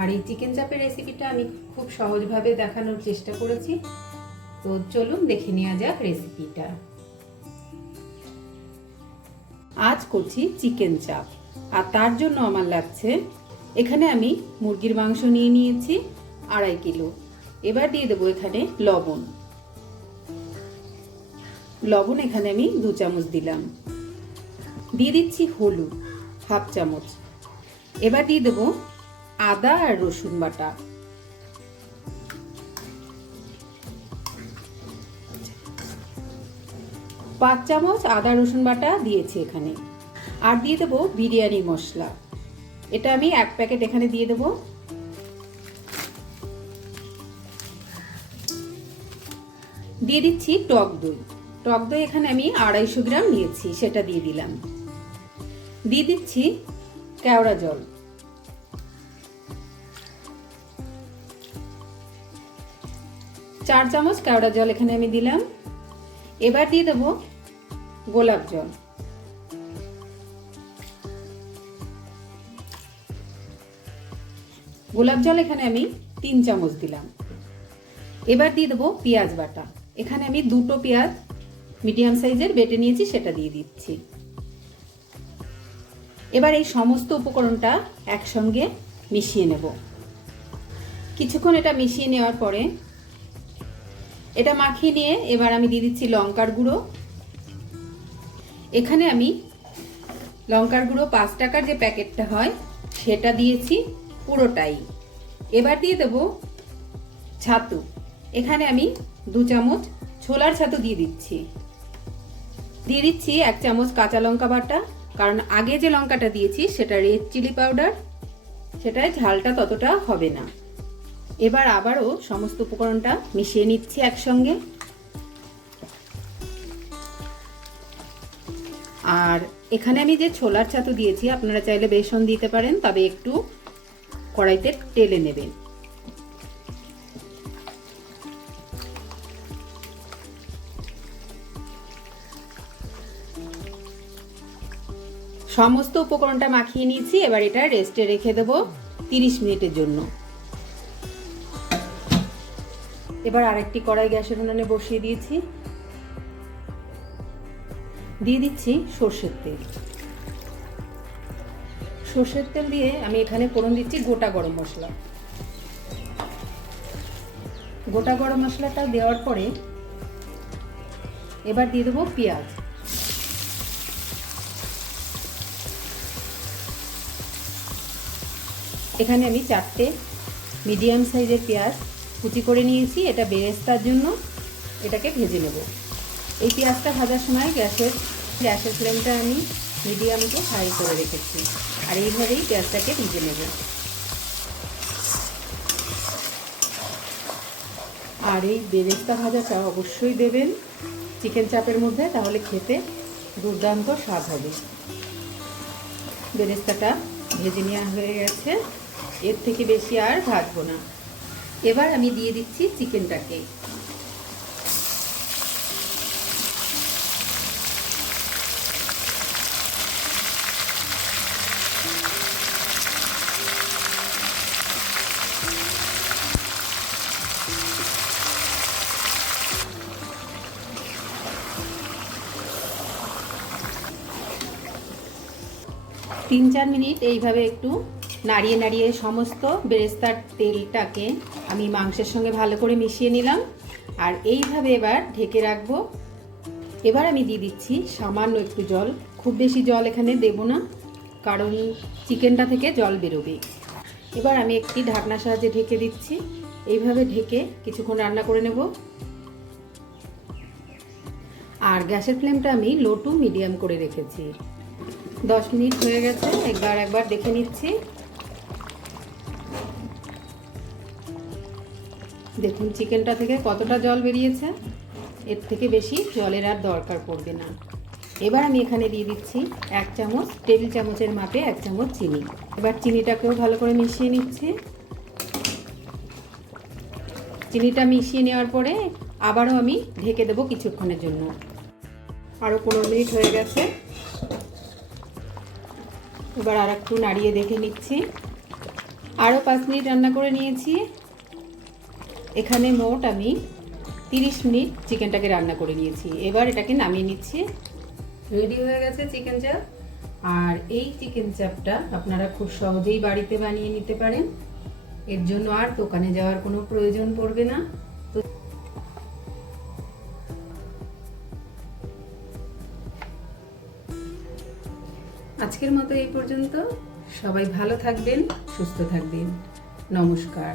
আর এই চিকেন চাপের রেসিপিটা আমি খুব সহজভাবে দেখানোর চেষ্টা করেছি। তো চলুন দেখে নেওয়া যাক রেসিপিটা আজ করছি চিকেন চাপ আর তার জন্য আমার লাগছে, এখানে আমি মুরগির মাংস নিয়ে নিয়েছি, আড়াই কিলো। এবার দিয়ে দেবো এখানে লবণ। লবণ এখানে আমি দু চামচ দিলাম। দিয়ে দিচ্ছি হলুদ, হাফ চামচ। এবার দিয়ে দেবো আদা আর রসুন বাটা। পাঁচ চামচ আদা, রসুন বাটা দিয়েছি এখানে। আর দিয়ে দেবো বিরিয়ানি মশলা। এটা আমি এক প্যাকেট এখানে দিয়ে দেবো। দিয়ে দিচ্ছি টক দই। টক দই এখানে আমি আড়াইশো গ্রাম নিয়েছি, সেটা দিয়ে দিলাম। দিয়ে দিচ্ছি কেওড়া জল। চার চামচ কেওড়া জল এখানে আমি দিলাম। এবার দিয়ে দেবো গোলাপ জল। গোলাপ জল এখানে আমি তিন চামচ দিলাম। এবার দিয়ে দেবো পেঁয়াজ বাটা। এখানে আমি দুটো পেঁয়াজ মিডিয়াম সাইজের বেটে নিয়েছি, সেটা দিয়ে দিচ্ছি। এবার এই সমস্ত উপকরণটা একসঙ্গে মিশিয়ে নেব। কিছুক্ষণ এটা মিশিয়ে নেওয়ার পরে এটা মাখিয়ে নিয়ে এবার আমি দিয়ে দিচ্ছি লঙ্কার গুঁড়ো। এখানে আমি লঙ্কার গুঁড়ো পাঁচ টাকার যে প্যাকেটটা হয়, সেটা দিয়েছি পুরোটাই। এবার দিয়ে দেবো ছাতু। এখানে আমি দু চামচ ছোলার ছাতু দিয়ে দিচ্ছি। দিয়ে দিচ্ছি এক চামচ কাঁচা লঙ্কা বাটা, কারণ আগে যে লঙ্কাটা দিয়েছি, সেটা রেড চিলি পাউডার, সেটায় ঝালটা ততটা হবে না। এবার আবারও সমস্ত উপকরণটা মিশিয়ে নিচ্ছি একসঙ্গে। আর এখানে আমি যে ছোলার ছাতু দিয়েছি, আপনারা চাইলে বেসন দিতে পারেন, তবে একটু কড়াইতে টেলে নেবেন। সমস্ত উপকরণটা মাখিয়ে নিয়েছি, এবার এটা রেস্টে রেখে দেবো তিরিশ মিনিটের জন্য। এবার আরেকটি কড়াই গ্যাসের উনানে বসিয়ে দিয়েছি। দিয়ে দিচ্ছি সর্ষের তেল। সর্ষের তেল দিয়ে আমি এখানে ফোড়ন দিচ্ছি গোটা গরম মশলা। গোটা গরম মশলাটা দেওয়ার পরে এবার দিয়ে দেবো পেঁয়াজ। এখানে আমি চারটে মিডিয়াম সাইজের পেঁয়াজ কুচি করে নিয়েছি, এটা বেরেস্তার জন্য। এটাকে ভেজে নেব। এই পেঁয়াজটা ভাজার সময় গ্যাসের গ্যাসের ফ্লেমটা আমি মিডিয়ামকে হাই করে রেখেছি। আর এইভাবেই পেঁয়াজটাকে ভেজে নেব। আর এই বেরেস্তা ভাজাটা অবশ্যই দেবেন। চিকেন চাপের মধ্যে, তাহলে খেতে দুর্দান্ত স্বাদ হবে। বেরেস্তাটা ভেজে নেওয়া হয়ে গেছে। এর থেকে বেশি আর ভাজবো না। এবার আমি দিয়ে দিচ্ছি চিকেনটাকে। তিন চার মিনিট এইভাবে একটু নাড়িয়ে নাড়িয়ে সমস্ত বেরেস্তার তেলটাকে আমি মাংসের সঙ্গে ভালো করে মিশিয়ে নিলাম। আর এইভাবে এবার ঢেকে রাখব। এবার আমি দিয়ে দিচ্ছি সামান্য একটু জল। খুব বেশি জল এখানে দেব না, কারণ চিকেনটা থেকে জল বেরোবে। এবার আমি একটি ঢাকনার সাহায্যে ঢেকে দিচ্ছি। এইভাবে ঢেকে কিছুক্ষণ রান্না করে নেব। আর গ্যাসের ফ্লেমটা আমি লো টু মিডিয়াম করে রেখেছি। দশ মিনিট হয়ে গেছে, একবার একবার দেখে নিচ্ছি। দেখুন, চিকেনটা থেকে কতটা জল বেরিয়েছে? এর থেকে বেশি জলের আর দরকার পড়বে না। এবার আমি এখানে দিয়ে দিচ্ছি এক চামচ, টেবিল চামচের মাপে এক চামচ চিনি। এবার চিনিটাকেও ভালো করে মিশিয়ে নিচ্ছি। চিনিটা মিশিয়ে নেওয়ার পরে আবারও আমি ঢেকে দেবো কিছুক্ষণের জন্য। আরও পনেরো মিনিট হয়ে গেছে। এবার আর একটু নাড়িয়ে দেখে নিচ্ছি। আরও পাঁচ মিনিট রান্না করে নিয়েছি। এখানে মোট আমি তিরিশ মিনিট চিকেনটাকে রান্না করে নিয়েছি। এবার এটাকে নামিয়ে নিচ্ছি। রেডি হয়ে গেছে চিকেন চাপ। আর এই চিকেন চাপটা আপনারা খুব সহজেই বাড়িতে বানিয়ে নিতে পারেন। এর জন্য আর দোকানে যাওয়ার কোনো প্রয়োজন পড়বে না। আজকের মতো এই পর্যন্ত। সবাই ভালো থাকবেন, সুস্থ থাকবেন। নমস্কার।